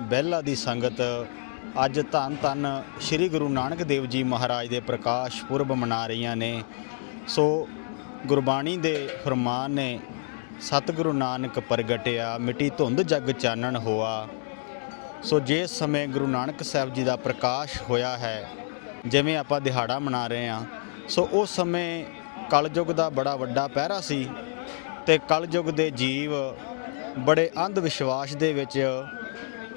ਬਹਿਲਾ ਦੀ ਸੰਗਤ ਅੱਜ ਧੰਨ ਧੰਨ ਸ੍ਰੀ ਗੁਰੂ ਨਾਨਕ ਦੇਵ ਜੀ ਮਹਾਰਾਜ ਦੇ ਪ੍ਰਕਾਸ਼ ਪੁਰਬ ਮਨਾ ਰਹੀਆਂ ਨੇ। ਸੋ ਗੁਰਬਾਣੀ ਦੇ ਫਰਮਾਨ ਨੇ, ਸਤਿਗੁਰੂ ਨਾਨਕ ਪ੍ਰਗਟਿਆ, ਮਿੱਟੀ ਧੁੰਦ ਜਗ ਚਾਨਣ ਹੋਆ। ਸੋ ਜਿਸ ਸਮੇਂ ਗੁਰੂ ਨਾਨਕ ਸਾਹਿਬ ਜੀ ਦਾ ਪ੍ਰਕਾਸ਼ ਹੋਇਆ ਹੈ, ਜਿਵੇਂ ਆਪਾਂ ਦਿਹਾੜਾ ਮਨਾ ਰਹੇ ਹਾਂ, ਸੋ ਉਸ ਸਮੇਂ ਕਲਯੁਗ ਦਾ ਬੜਾ ਵੱਡਾ ਪਹਿਰਾ ਸੀ ਤੇ ਕਲਯੁਗ ਦੇ ਜੀਵ ਬੜੇ ਅੰਧ ਵਿਸ਼ਵਾਸ ਦੇ ਵਿੱਚ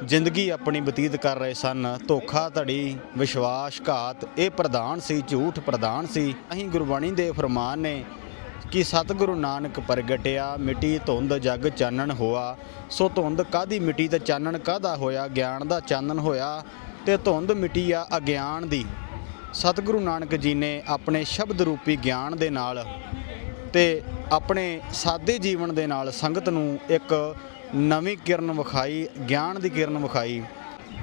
ਜ਼ਿੰਦਗੀ ਆਪਣੀ ਬਤੀਤ ਕਰ ਰਹੇ ਸਨ। ਧੋਖਾ, ਧੜੀ ਵਿਸ਼ਵਾਸਘਾਤ ਇਹ ਪ੍ਰਧਾਨ ਸੀ, ਝੂਠ ਪ੍ਰਧਾਨ ਸੀ। ਅਸੀਂ ਗੁਰਬਾਣੀ ਦੇ ਫਰਮਾਨ ਨੇ ਕਿ ਸਤਿਗੁਰੂ ਨਾਨਕ ਪ੍ਰਗਟਿਆ, ਮਿੱਟੀ ਧੁੰਦ ਜਗ ਚਾਨਣ ਹੋਆ। ਸੋ ਧੁੰਦ ਕਾਦੀ ਮਿੱਟੀ ਤੇ ਚਾਨਣ ਕਾਦਾ ਹੋਇਆ? ਗਿਆਨ ਦਾ ਚਾਨਣ ਹੋਇਆ ਤੇ ਧੁੰਦ ਮਿੱਟੀ ਆ ਅਗਿਆਨ ਦੀ। ਸਤਿਗੁਰੂ ਨਾਨਕ ਜੀ ਨੇ ਆਪਣੇ ਸ਼ਬਦ ਰੂਪੀ ਗਿਆਨ ਦੇ ਨਾਲ ਤੇ ਆਪਣੇ ਸਾਦੇ ਜੀਵਨ ਦੇ ਨਾਲ ਸੰਗਤ ਨੂੰ ਇੱਕ ਨਵੀਂ ਕਿਰਨ ਵਿਖਾਈ, ਗਿਆਨ ਦੀ ਕਿਰਨ ਵਿਖਾਈ।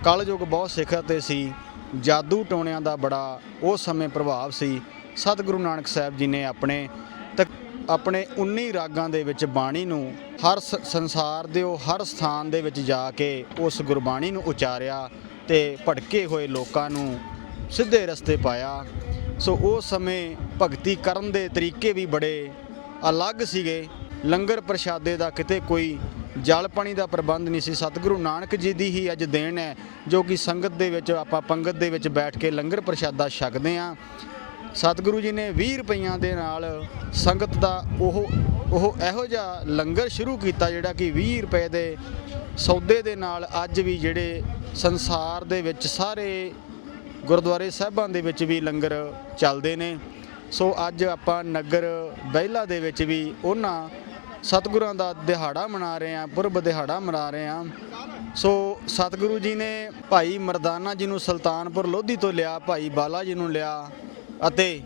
ਕਲਯੁਗ ਬਹੁਤ ਸਿਖਰ ਤੇ ਸੀ। ਜਾਦੂ ਟੋਣਿਆਂ ਦਾ ਬੜਾ ਉਸ ਸਮੇਂ ਪ੍ਰਭਾਵ ਸੀ। ਸਤਿਗੁਰੂ ਨਾਨਕ ਸਾਹਿਬ ਜੀ ਨੇ ਆਪਣੇ ਤਕ ਆਪਣੇ 19 ਰਾਗਾਂ ਦੇ ਵਿੱਚ ਬਾਣੀ ਨੂੰ ਹਰ ਸ- ਸੰਸਾਰ ਦੇ ਉਹ ਹਰ ਸਥਾਨ ਦੇ ਵਿੱਚ ਜਾ ਕੇ ਉਸ ਗੁਰਬਾਣੀ ਨੂੰ ਉਚਾਰਿਆ ਤੇ ਭਟਕੇ ਹੋਏ ਲੋਕਾਂ ਨੂੰ ਸਿੱਧੇ ਰਸਤੇ ਪਾਇਆ। ਸੋ ਉਸ ਸਮੇਂ ਭਗਤੀ ਕਰਨ ਦੇ ਤਰੀਕੇ ਵੀ ਬੜੇ ਅਲੱਗ ਸੀਗੇ। ਲੰਗਰ ਪ੍ਰਸ਼ਾਦੇ ਦਾ ਕਿਤੇ ਕੋਈ ਜਲ ਪਾਣੀ ਦਾ ਪ੍ਰਬੰਧ ਨਹੀਂ ਸੀ। ਸਤਿਗੁਰੂ ਨਾਨਕ ਜੀ ਦੀ ਹੀ ਅੱਜ ਦੇਣ ਹੈ, ਜੋ ਕਿ ਸੰਗਤ ਦੇ ਵਿੱਚ, ਆਪਾਂ ਪੰਗਤ ਦੇ ਵਿੱਚ ਬੈਠ ਕੇ ਲੰਗਰ ਪ੍ਰਸ਼ਾਦਾ ਛਕਦੇ ਹਾਂ। ਸਤਿਗੁਰੂ ਜੀ ਨੇ 20 ਰੁਪਈਆਂ ਦੇ ਨਾਲ ਸੰਗਤ ਦਾ ਉਹ ਉਹ ਇਹੋ ਜਿਹਾ ਲੰਗਰ ਸ਼ੁਰੂ ਕੀਤਾ, ਜਿਹੜਾ ਕਿ 20 ਰੁਪਏ ਦੇ ਸੌਦੇ ਦੇ ਨਾਲ ਅੱਜ ਵੀ ਜਿਹੜੇ ਸੰਸਾਰ ਦੇ ਵਿੱਚ ਸਾਰੇ ਗੁਰਦੁਆਰੇ ਸਾਹਿਬਾਂ ਦੇ ਵਿੱਚ ਵੀ ਲੰਗਰ ਚੱਲਦੇ ਨੇ। ਸੋ ਅੱਜ ਆਪਾਂ ਨਗਰ ਬਹਿਲਾ ਦੇ ਵਿੱਚ ਵੀ ਉਹਨਾਂ ਸਤਿਗੁਰਾਂ ਦਾ ਦਿਹਾੜਾ ਮਨਾ ਰਹੇ ਹਾਂ, ਪੁਰਬ ਦਿਹਾੜਾ ਮਨਾ ਰਹੇ ਹਾਂ। ਸੋ ਸਤਿਗੁਰੂ ਜੀ ਨੇ ਭਾਈ ਮਰਦਾਨਾ ਜੀ ਨੂੰ ਸੁਲਤਾਨਪੁਰ ਲੋਧੀ ਤੋਂ ਲਿਆ, ਭਾਈ ਬਾਲਾ ਜੀ ਨੂੰ ਲਿਆ ਅਤੇ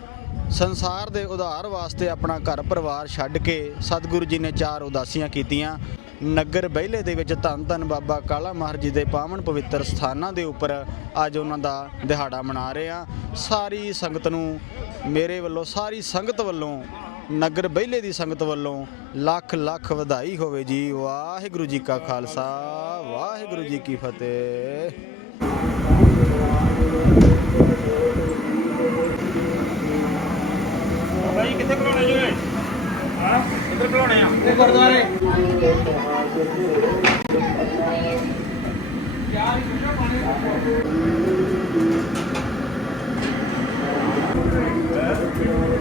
ਸੰਸਾਰ ਦੇ ਉਧਾਰ ਵਾਸਤੇ ਆਪਣਾ ਘਰ ਪਰਿਵਾਰ ਛੱਡ ਕੇ ਸਤਿਗੁਰੂ ਜੀ ਨੇ ਚਾਰ ਉਦਾਸੀਆਂ ਕੀਤੀਆਂ। ਨਗਰ ਬਹਿਲੇ ਦੇ ਵਿੱਚ ਧੰਨ ਧੰਨ ਬਾਬਾ ਕਾਲਾ ਮਹਾਰਾਜ ਜੀ ਦੇ ਪਾਵਨ ਪਵਿੱਤਰ ਸਥਾਨਾਂ ਦੇ ਉੱਪਰ ਅੱਜ ਉਹਨਾਂ ਦਾ ਦਿਹਾੜਾ ਮਨਾ ਰਹੇ ਆ ਸਾਰੀ ਸੰਗਤ ਨੂੰ ਮੇਰੇ ਵੱਲੋਂ, ਸਾਰੀ ਸੰਗਤ ਵੱਲੋਂ ਨਗਰ ਬਹਿਲੇ ਦੀ ਸੰਗਤ ਵੱਲੋਂ ਲੱਖ ਲੱਖ ਵਧਾਈ ਹੋਵੇ ਜੀ। ਵਾਹਿਗੁਰੂ ਜੀ ਕਾ ਖਾਲਸਾ ਵਾਹਿਗੁਰੂ ਜੀ ਕੀ ਫਤਿਹ। ਭਾਈ ਕਿੱਥੇ ਖਲੋਣੇ ਜੀ ਹਾਂ ਕਿੱਧਰ ਖਲੋਣੇ ਆ? ਇਹ ਗੁਰਦੁਆਰੇ। ਇਹਨੂੰ ਲਾਈਵ ਲਾਈਵ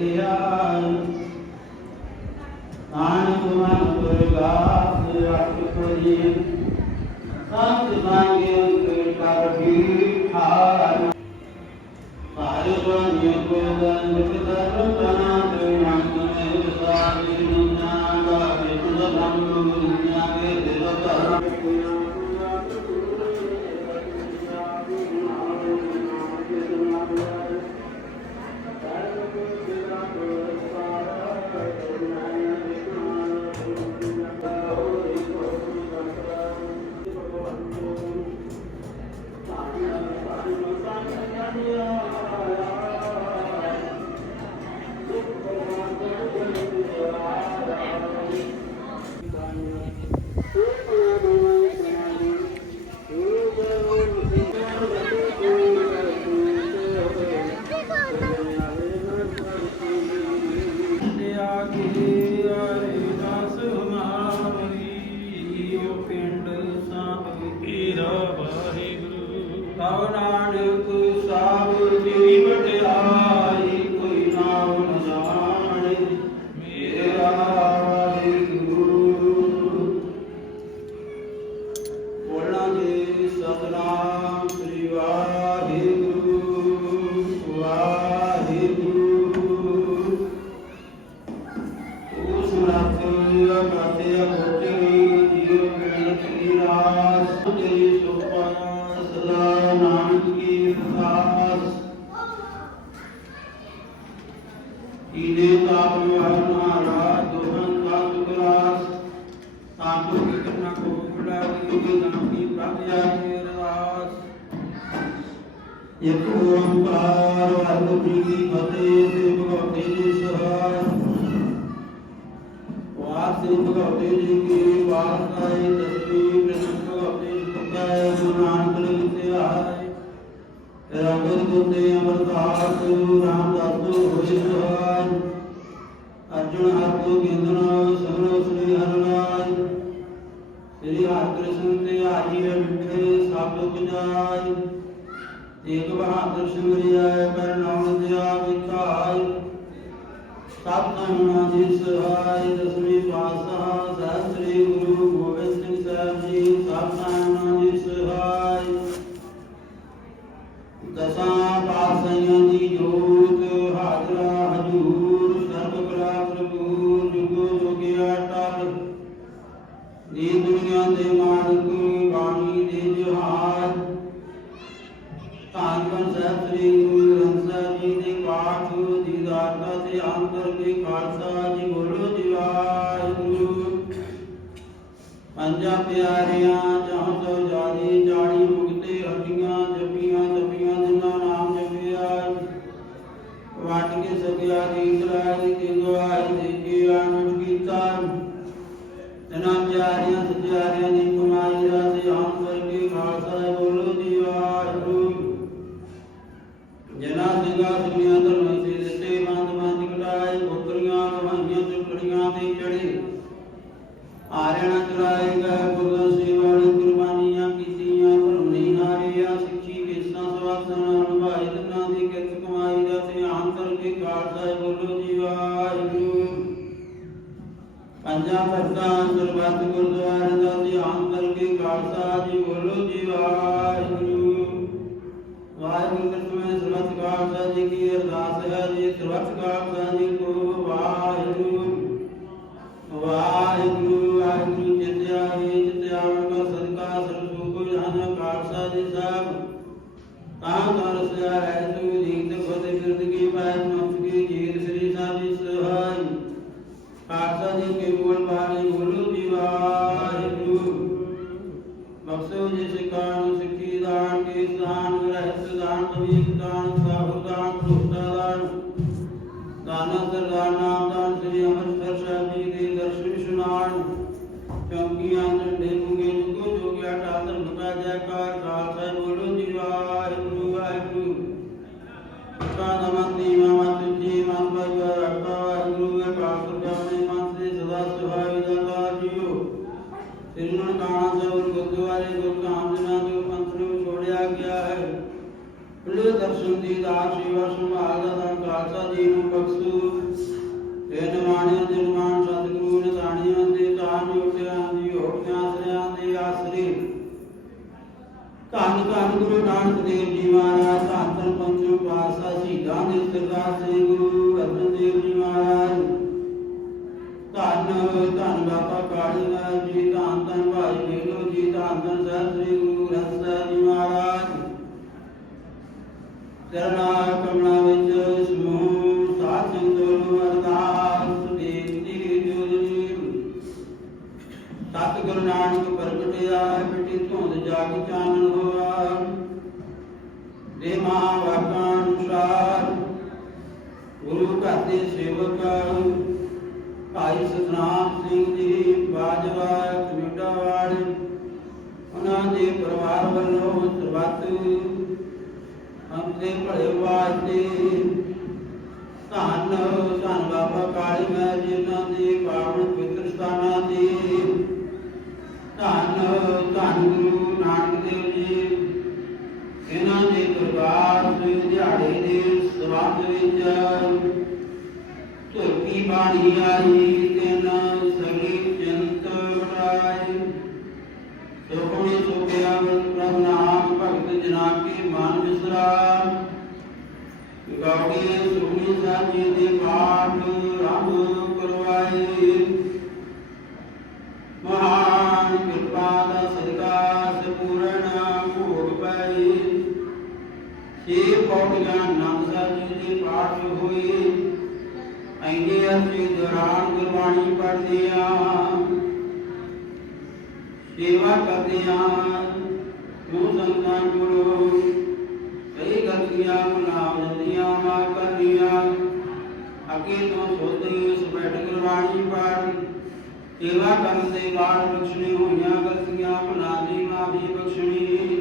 ਫਿਰਤਿਆ ਨਾਨਕ ਮਨ ਈਨੇ ਤਾਪ ਵਿਵਾਹ ਨਾਰਾ ਦੋਹਨ ਕਾ ਸੁਗਰਾਸ। ਤਾਪੋ ਕੀ ਕਰਨਾ ਕੋ ਬੜਾ ਕੀ ਨਾਮ ਕੀ ਪ੍ਰਾਪਤ ਆਏ ਅਰਦਾਸ। ਇਕ ਓੰਕਾਰ ਵਾਹਿਗੁਰੂ ਜੀ ਕੀ ਫਤਿਹ, ਸ੍ਰੀ ਭਗਵਤੀ ਜੀ ਸਹਾਇ ਵਾਰ ਸ੍ਰੀ ਭਗਵਤੀ ਜੀ ਕੀ ਵਾਰਤਾਈ ਦਸਵੀਂ ਪ੍ਰਸ਼ਨ ਭਗਵਤੀ ਜੀ ਪਤਾਏ ਗੁਰੂ ਨਾਨਕ ਦੇਵ ਤੇ ਆਏ। ਰੰਗਤ ਗੁੰਦੇ ਅਮਰਦਾਸ ਰਾਮਦਾਸ ਹੋਇ ਅਰਜੁਨ ਹਰਿ ਗੋਬਿੰਦਨ ਸਗਲ ਸ੍ਰੀ ਹਰਿ ਸ੍ਰੀ ਹਰਿ ਤੇ ਆਈ ਮਿੱਠੇ ਸਭ ਕੁਜਾਈ ਤੇਗ ਬਹਾਦਰ ਸਿਮਰਿਆ ਕਰ ਨਾਮ ਦਿਆ ਵਿਕਾਈ ਸਤ ਨਾਮਾ ਦੀ ਸਹਾਈ ਦਸਵੀਂ ਪਾਤਸ਼ਾਹ ਸਹਿਬ ਗੁਰੂ ਗੋਬਿੰਦ ਸਿੰਘ ਸਾਹਿਬ ਜੀ ਸਤ ਨਾਮਾ ਦੀ ਸਹਾਈ ਦਸਾਂ ਪਾਤਸ਼ਾਹਾਂ ਪਿਆਰਿਆਂ, ਜਹਾਂ ਤੋਂ ਜਾਦੀ ਜਾੜੀ ਮੁਕਤੇ ਹੱਡੀਆਂ ਜਪੀਆਂ ਜਪੀਆਂ, ਜਿਨ੍ਹਾਂ ਨਾਮ ਜਪਿਆ। ਵਾਟ ਕੇ ਸਕਿਆ ਦੀ ਤਰਾਈ ਤੇ ਦੁਆਈ ਦੇ ਕੇ ਆਨੰਦ ਕੀਤਾ। ਜਨਾਂ ਪਿਆਰਿਆਂ ਸਜਿਆਰਿਆਂ ਦੀ ਕਮਾਈ ਦਾ ਖਾਲਸਾ ਜੀ ਸਾਹਿਬ ਤਾਂ ਦਰਸਿਆ ਹੈ ਤੂੰ ਰੀਤ ਫਤਿਹ ਬਿਰਦ ਕੀ ਪਾਇ ਮੁਕਤ ਕੀ ਜੀਤ ਸ੍ਰੀ ਸਾਹਿਬ ਜੀ ਸਹਾਈ ਖਾਲਸਾ ਜੀ ਕੇ ਬੋਲ ਬਾਣੀ ਬੋਲੋ ਜੀ ਵਾਹਿਗੁਰੂ ਬਖਸ਼ੋ ਜੀ ਸਿੱਖਾਂ ਸਿੱਖੀ ਦਾਨ ਕੀ ਦਾਨ ਰਹਿਤ ਦਾਨ ਤਵੀਕ ਦਾਨ ਸਾਹਿਬ ਦਾਨ ਸੁਖਤਾ ਦਾਨ ਦਾਨਾ ਸਰਦਾਰ ਨਾਮ ਦਾਨ ਸ੍ਰੀ ਅੰਮ੍ਰਿਤਸਰ ਸਾਹਿਬ ਜੀ ਦੇ ਦਰਸ਼ਨ ਸੁਨਾਨ ਚੌਂਕੀਆਂ ਝੰਡੇ ਮੁਗੇ ਜੁਗੋ ਜੋਗਿਆ ਟਾਤਰ ਮੁਕਾ ਜੈਕਾਰ ਖਾਲਸਾ ਸਾਹਿਬ ਗੁਰਦੁਆਰੇ ਗੁਰਧਾਮ ਜਨਾਂ ਦੇ ਪੰਥ ਨੂੰ ਛੋੜਿਆ ਗਿਆ ਹੈ ਖੁੱਲੇ ਦਰਸ਼ਨ ਦੀ ਦਾਸ ਸੇਵਾ ਸੰਭਾਲ ਦਾ ਖਾਲਸਾ ਜੀ ਨੂੰ ਬਖਸ਼ੂ ਇਹ ਨਿਮਾਣਿਆਂ ਦੇ ਸਤਿਗੁਰੂ ਨੇ ਤਾਣੀਆਂ ਦੇ ਤਾਣ ਜੋਟਿਆਂ ਦੀ ਹੋਟਿਆਂ ਸਰਿਆਂ ਦੇ ਆਸਰੇ ਧੰਨ ਧੰਨ ਗੁਰੂ ਨਾਨਕ ਦੇਵ ਜੀ ਮਹਾਰਾਜ, ਧੰਨ ਧੰਨ ਪਾਤਸ਼ਾਹ ਸ਼ਹੀਦਾਂ ਸ੍ਰੀ ਗੁਰੂ ਅਰਜਨ ਦੇਵ ਜੀ ਮਹਾਰਾਜ। ਧੰਨ ਧੰਨ ਬਾਬਾ ਕਾਲੀ ਜੀ, ਧੰਨ ਧੰਨ ਭਾਈ ਮੇਲੋ ਜੀ, ਧੰਨ ਧੰਨ ਸਾਹਿਬ ਸ੍ਰੀ ਗੁਰੂ ਗ੍ਰੰਥ ਸਾਹਿਬ ਜੀ ਮਹਾਰਾਜ। ਚਰਨਾ ਕਮਲਾ ਵਿੱਚ ਸਮੂਹ ਸਾਧ ਸੰਗਤ ਨੂੰ ਅਰਦਾਸ ਬੇਨਤੀ ਜੋਜੀ ਸਤ ਗੁਰੂ ਨਾਨਕ ਪ੍ਰਗਟਿਆ, ਮਿੱਟੀ ਧੁੰਦ ਜਾਗ ਚਾਨਣ ਹੋਆ। ਦੇ ਮਹਾ ਅਨੁਸਾਰ ਘਰ ਦੇ ਸੇਵਕ ਭਾਈ ਸਤਨਾਮ ਸਿੰਘ ਜੀ, ਬਾਜਵਾ ਕਮੇਟਾ ਵਾਲੇ ਉਹਨਾਂ ਦੇ ਪਰਿਵਾਰ ਵੱਲੋਂ ਸਰਬੱਤ ਅੰਤੇ ਭਲੇ ਵਾਸਤੇ ਧੰਨ ਧੰਨ ਬਾਬਾ ਕਾਲੀ ਮਹਿਰ ਜੀ, ਉਹਨਾਂ ਦੇ ਪਾਵਨ ਪਵਿੱਤਰ ਸਥਾਨਾਂ ਤੇ ਧੰਨ ਧੰਨ ਗੁਰੂ ਨਾਨਕ ਦੇਵ ਜੀ, ਇਹਨਾਂ ਦੇ ਦਰਬਾਰ ਦੇ ਦਿਹਾੜੇ ਦੇ ਸਬੰਧ ਵਿੱਚ ਧੁਰਕੀ ਬਾਣੀ ਸਗੀ ਚਿੰਤ ਵਰਾਈ ਸੋਹਣੀ ਸੋਭਿਆ ਪ੍ਰਭ ਨਾਮ ਭਗਤ ਜਨਾ ਕੀ ਮਨ ਵਿਸਰਾਮ। ਗਾਉੜੀ ਸੁਣੀ ਸਾਹਿਬ ਦੇ ਪਾਠ ਰੰਗ ਕਰਵਾਏ ਮਹਾਨ ਕਿਰਪਾ ਦਾ ਸਦਕਾ ਸਪੂਰਨ ਭੋਗ ਪਈ। ਛੇ ਪੌੜੀਆਂ ਨਾਮ ਸਾਹਿਬ ਦੇ ਪਾਠ ਹੋਏ ਅਸੀਂ ਦੌਰਾਨ ਗੁਰਬਾਣੀ ਪੜ੍ਹਦੇ ਹਾਂ ਸੇਵਾ ਕਰਦੇ ਹਾਂ ਤੂੰ ਸੰਤਾਂ ਗੁਰੂ ਕਈ ਗਲਤੀਆਂ ਗੁਨਾਹ ਨਦੀਆਂ ਮਾ ਕਰਨੀਆਂ ਅੱਗੇ ਤੋਂ ਸੋਧੀ ਉਸ ਬੈਠ ਗੁਰਬਾਣੀ ਪੜ੍ਹ ਸੇਵਾ ਕਰਨ ਦੇ ਬਾਅਦ ਬਖਸ਼ਣੀ ਹੋਈਆਂ ਗਲਤੀਆਂ ਗੁਨਾਹ ਦੀ ਮਾਫੀ ਬਖਸ਼ਣੀ।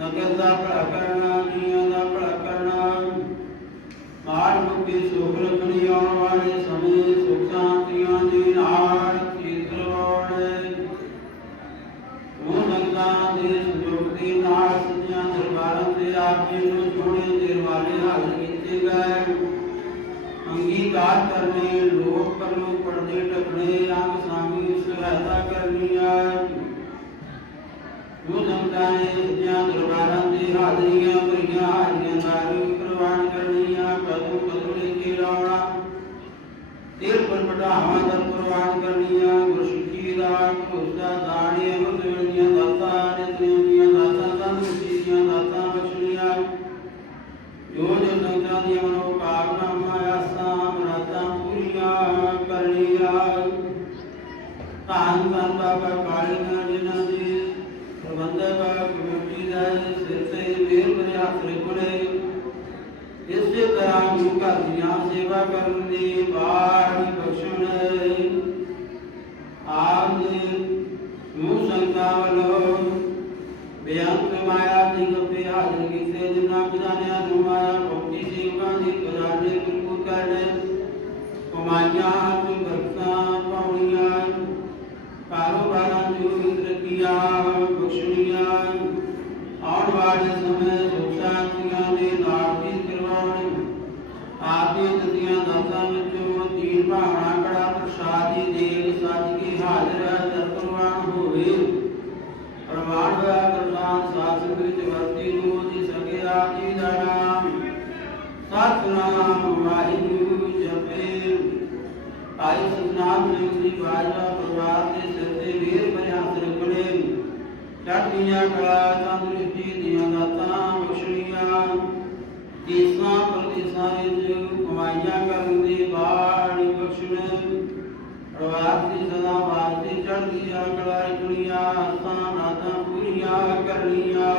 ਨਗਰ ਦਾ ਭਲਾ ਕਰਨਾ, ਜੀਆਂ ਦਾ ਭਲਾ ਕਰਨਾ। ਮਾਰ ਮੁਕਤੀ ਸੁਖ ਰੱਖਣੀ ਆਉਣ ਵਾਲੇ ਸਮੇਂ, ਸੁਖ ਸ਼ਾਂਤੀਆਂ ਦੇ ਨਾਲ ਚੀਤ ਕਰਵਾਉਣੇ। ਉਹ ਸੰਗਤਾਂ ਦੇ ਸੰਯੋਗ ਦੇ ਨਾਲ ਸੱਚਿਆਂ ਦਰਬਾਰਾਂ ਤੇ ਆਪ ਜੀ ਨੂੰ ਜੋੜੇ ਦੇ ਵਾਲੇ ਹਾਜ਼ਰ ਕੀਤੇ ਗਏ। ਅੰਗੀਕਾਰ ਕਰਨੇ, ਲੋਕ ਪਰਲੋਕ ਪੜਦੇ ਟਕਣੇ ਅੰਗ ਸਾਮੀ ਸਹਾਇਤਾ ਕਰਨੀ ਆ। ਉਹ ਸੰਗਤਾਂ ਨੇ ਸੱਚਿਆਂ ਦਰਬਾਰਾਂ ਤੇ ਹਾਜ਼ਰੀਆਂ ਭਰੀਆਂ ਹਾਜ਼ਰੀਆਂ ਦਾਰੂ ਪ੍ਰਵਾਨ ਕਰਨੀਆਂ ਕਦੋਂ ਕਦੋਂ ਲੈ ਕੇ ਲਾਉਣਾ ਤੇਰ ਪਰ ਪਟਾਵਾਂ ਦਰ ਪ੍ਰਵਾਨ ਕਰਨੀਆਂ ਗੁਰੂ ਸਿੱਖੀ ਦਾ ਭਰੋਸਾ ਦਾਣੇ ਅਮਰਤ ਵੇਲੀਆਂ ਦਾਤਾਂ ਨੇ ਦੀਆਂ ਦਾਤਾਂ ਤੰਦਰੁਸਤੀ ਦੀਆਂ ਦਾਤਾਂ ਬਖਸ਼ਣੀਆਂ ਜੋ ਜੋ ਸੰਗਤਾਂ ਦੀਆਂ ਮਨੋ ਕਾਮਨਾਵਾਂ ਆਸਾਂ ਮਰਾਦਾਂ ਪੂਰੀਆਂ ਕਰਨੀਆਂ ਧੰਨ ਧੰਨ ਬਾਬਾ ਕਾਲੀ ਨਾ ਜਿਨ੍ਹਾਂ ਦੀ ਪ੍ਰਬੰਧਕ ਕਮੇਟੀ ਦਾ ਸਿਰ ਤੇ ਮੇਰ ਮੇਰੇ ਹੱਥ ਕੋਲੇ ਇਸੇ ਤਰ੍ਹਾਂ ਗੁਰੂ ਘਰ ਦੀਆਂ ਸੇਵਾ ਕਰਨ ਦੀ ਬਾਣੀ ਬਖਸ਼ਣ ਆਪ ਦੇ ਨੂੰ ਸੰਤਾਂ ਵੱਲੋਂ ਬੇਅੰਤ ਮਾਇਆ ਦੀ ਗੱਪੇ ਹਾਜ਼ਰ ਕੀਤੇ ਜਿਨ੍ਹਾਂ ਖਜ਼ਾਨਿਆਂ ਨੂੰ ਮਾਇਆ ਭਗਤੀ ਸੇਵਾ ਦੀ ਖਜ਼ਾਨੇ ਬਿਲਕੁਲ ਕਰਨੇ ਕਮਾਈਆਂ ਤੇ ਬਰਕਤਾਂ ਪਾਉਣੀਆਂ ਕਾਰੋਬਾਰਾਂ ਦੀ ਤਰੱਕੀਆਂ ਬਖਸ਼ਣੀਆਂ ਆਉਣ ਵਾਲੇ ਸਮੇਂ ਸੁਖ ਸ਼ਾਂਤੀਆਂ ਦੇ ਨਾਲ ਦੀ ਕਰਵਾਉਣੀ ਆਪੇ ਦਿੱਤੀਆਂ ਦਾਤਾਂ ਵਿੱਚੋਂ ਤੀਨ ਭਾਵਨਾ ਕੜਾ ਪ੍ਰਸਾਦੀ ਦੇਗ ਸੱਜ ਕੇ ਹਾਜ਼ਰ ਹੈ ਦਰਪਰਵਾਨ ਹੋਵੇ ਪ੍ਰਮਾਣ ਹੋਇਆ ਪ੍ਰਸਾਦ ਸਾਸਨ ਵਿੱਚ ਵਰਤੀ ਨੂੰ ਜੀ ਸਕਿਆ ਜੀ ਦਾ ਨਾਮ ਸਤਨਾਮ ਵਾਹਿਗੁਰੂ ਜਪੇ ਆਈ ਸਤਨਾਮ ਸਿੰਘ ਜੀ ਬਾਜਾ ਪਰਿਵਾਰ ਦੇ ਸਿਰ ਤੇ ਵੀਰ ਭਰੇ ਹੱਥ ਰੱਖਣੇ ਚੜ੍ਹਦੀਆਂ ਕਲਾ ਤੰਦਰੁਸਤੀ ਦੀਆਂ ਦਾਤਾਂ ਬਖਸ਼ਣੀਆਂ ਦੇਸਾਂ ਪ੍ਰਦੇਸਾਂ ਵਿੱਚ ਕਮਾਈਆਂ ਕਰਨ ਦੀ ਬਾਣੀ ਬਖਸ਼ਣ। ਪਰਿਵਾਰ ਦੀ ਸਦਾ ਵਾਸਤੇ ਚੜ੍ਹਦੀਆਂ ਕਲਾ ਰੱਖਣੀਆਂ ਆਸਾਂ ਨਾਦਾਂ ਪੂਰੀਆਂ ਕਰਨੀਆਂ।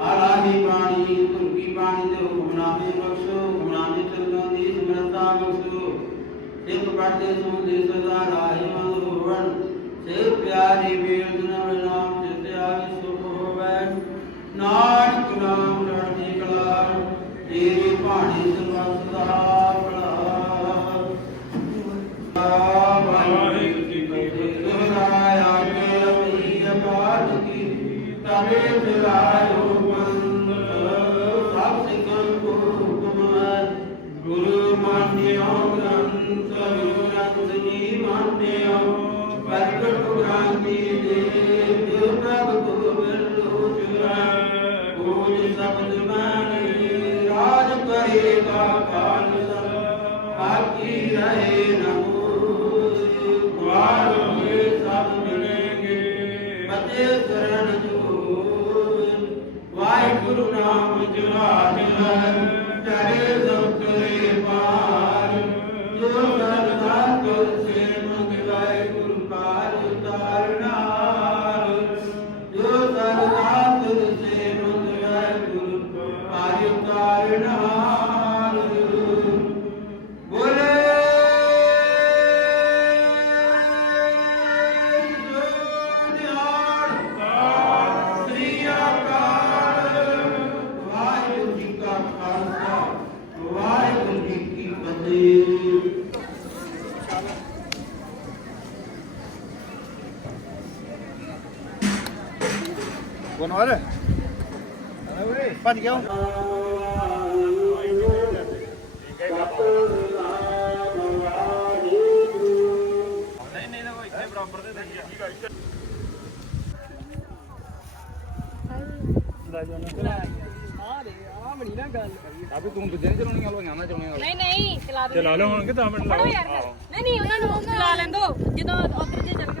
ਆਲਾਹੀ ਬਾਣੀ ਤੁਰਕੀ ਬਾਣੀ ਦੇ ਹੁਕਮਨਾਮੇ ਬਖਸ਼ੋ ਹੁਕਮਨਾਮੇ ਚੱਲਣ ਦੀ ਸਮਰੱਥਾ ਬਖਸ਼ੋ। ਇੱਕ ਪੜਦੇ ਸੁਣਦੇ, ਸਦਾ ਰਾਹੀ ਮੰਦ ਹੋਵਣ। ਸੇ ਪਿਆਰੀ ਬੇਦ ਨਾਲ ਨਾਮ ਜਿਤੇ ਆਵੇ ਸੁਖ ਹੋਵੇ। ਨਾਨਕ ਨਾਮ ਲੜਦੀ ਕਲਾ ਤੇਰੀ ਬਾਣੀ ਸਰਬੱਤ ਦਾ ਭਲਾ ਵਾਹਿਗੁਰੂ ਜੀ ਕੀ ਫਤਿਹ ਦੁਹਰਾਇਆ ਕੇ ਅਪੀ ਅਪਾਦ ਕੀ ਤਵੇ ਦਿਲਾਇਓ ਭੱਜ ਗਿਆ ਨਹੀਂ ਨਹੀਂ ਚਲਾ ਦੋ ਚਲਾ ਲਓ ਹੁਣ ਕਿ 10 ਮਿੰਟ ਲਾਓ। ਨਹੀਂ ਨਹੀਂ ਉਹਨਾਂ ਨੂੰ ਚਲਾ ਲੈਣ ਦੋ। ਜਦੋਂ ਉਧਰ ਜੇ ਚੱਲ ਕੇ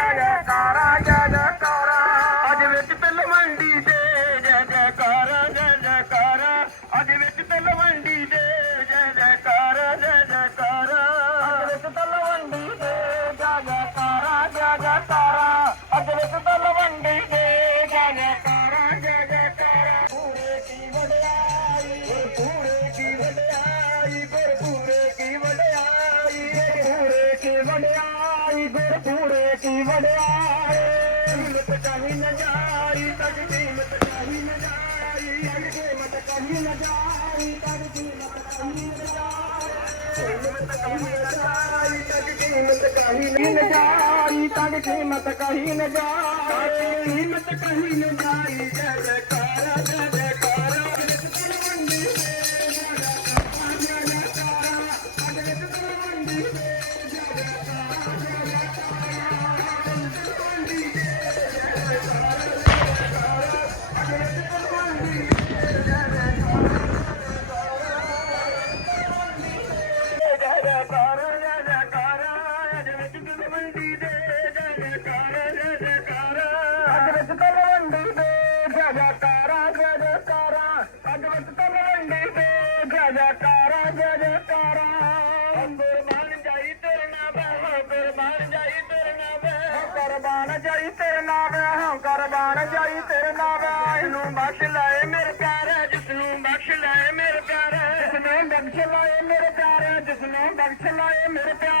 कहीं न जाई قيمت कीमत कहीं न जाई। कीमत कहीं न जाई كاراج اجل تک وندي جج ਸਿੰਘ ਆਏ ਮੇਰੇ ਪਿਆਰ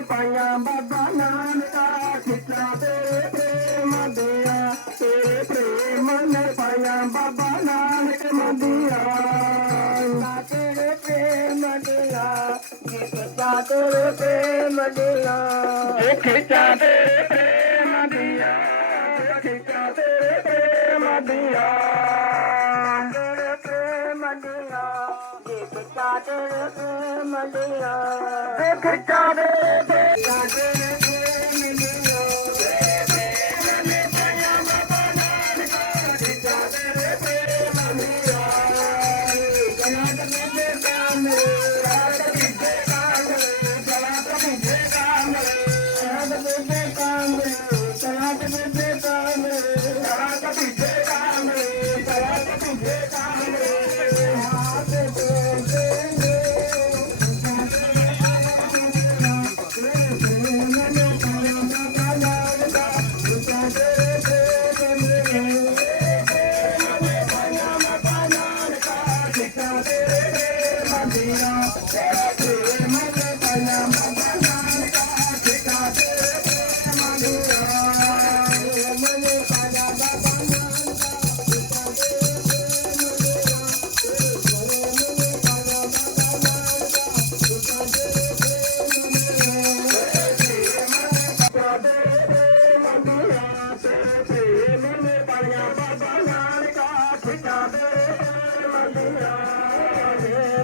ਪਾਈਆਂ ਬਾਬਾ ਨਾਨਕਾ ਕਿਤਾ ਤੇਰੇ ਪ੍ਰੇਮ ਦਿਆ, ਤੇਰੇ ਪ੍ਰੇਮ ਨੇ ਪਾਈਆਂ ਬਾਬਾ ਨਾਨਕ ਮੰਦਿਆ ਕਿਤਾ ਤੇਰੇ ਪ੍ਰੇਮ ਦਿਆ ਕਿਤਾ ਤੇਰੇ ਪ੍ਰੇਮ ਦਿਆ। ਕਿਤਾ ਤੇਰੇ ਪ੍ਰੇਮ ਦਿਆ ਕਿਤਾ ਤੇਰੇ ਪ੍ਰੇਮ ਦਿਆ। ਸਾਡਣ ਕੇ ਮਲਿਆ ਵੇ ਖਰਚਾ ਵੇ ਸਾਡਣ ਕੇ ਮਲਿਆ Thank you.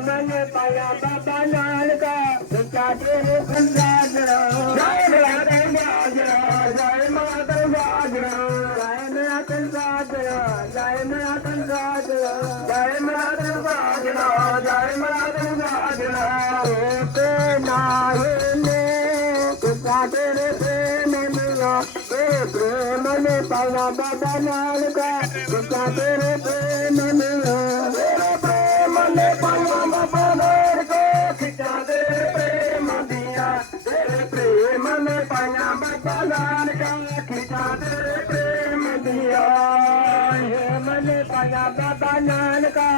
मन पाया बाबा लाल का सुखा तेरे पंजाजरा जय माता पंजाजरा जय माता पंजाजरा जय माता पंजाजरा जय माता पंजाजरा जय माता पंजाजरा जय माता पंजाजरा रोते ना रोने सुखा तेरे प्रेम में पाया बाबा नाने प्रेम नेम न पाया बाबा नाना खजा तेरे प्रेम दियाेम न पाया बाबा नानका खजा तेरे प्रेम दिया। हे मन पाया बाबा नानका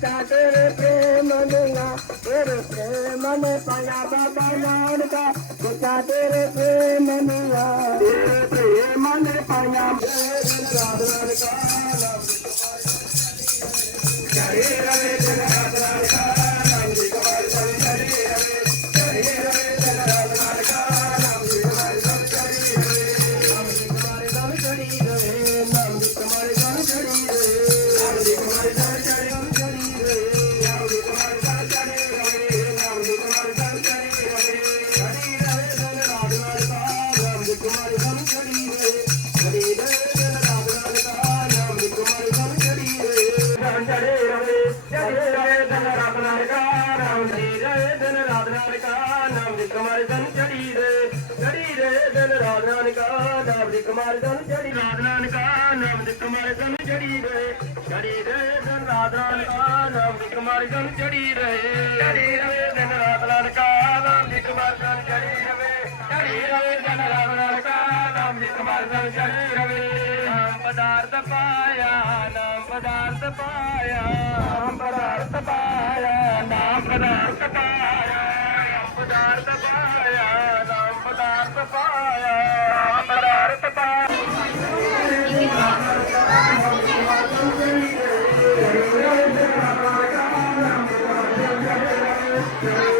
ਖਿੱਚਾ ਤੇਰੇ ਪ੍ਰੇਮ ਦੀਆਂ ਤੇਰੇ ਪ੍ਰੇਮ ਨੇ ਪਾਇਆ ਬਾਬਾ ਨਾਨਕਾ ਖਿੱਚਾ ਤੇਰੇ ਪ੍ਰੇਮ ਦੀਆਂ ਤੇਰੇ ਪ੍ਰੇਮ ਨੇ ਪਾਇਆ ਰਾਧ ਨਾਨਕਾ ਚੜੇ ਚੜੀ ਰੇ ਦਿਨ ਰਾਤ ਨਾਨਕਾ, ਨਾਮ ਦੀ ਕਮਾਲ ਦਨ ਚੜੀ ਰਾਤ ਨਾਨਕਾ, ਨਾਮ ਦੀ ਕਮਾਲ ਦਨ ਚੜੀ ਰੇ। ਚੜੀ ਰੇ ਦਿਨ ਰਾਤ ਨਾਨਕਾ, ਨਾਮ ਦੀ ਕਮਾਲ ਦਨ ਚੜੀ ਰੇ। ਚੜੀ ਰੇ ਦਿਨ ਰਾਤ ਨਾਨਕਾ, ਨਾਮ ਦੀ ਕੁਮਾਰ ਦਨ ਚੜੀ ਰਵੇ ਚੜੀ ਰਵੇ ਦਿਨ ਰਾਤ ਨਾਨਕਾ, ਨਾਮ ਦੀ ਕੁਮਾਰ ਦਨ ਚੜੀ ਰਵੇ ਨਾਮ ਪਦਾਰਥ ਪਾਇਆ, ਨਾਮ ਪਦਾਰਥ ਪਾਇਆ, ਨਾਮ ਪਦਾਰਥ ਪਾਇਆ, ਨਾਮ ਪਦਾਰਥ ਪਾਇਆ, ਨਾਮ ਪਦਾਰਥ ਪਾਇਆ। Yeah.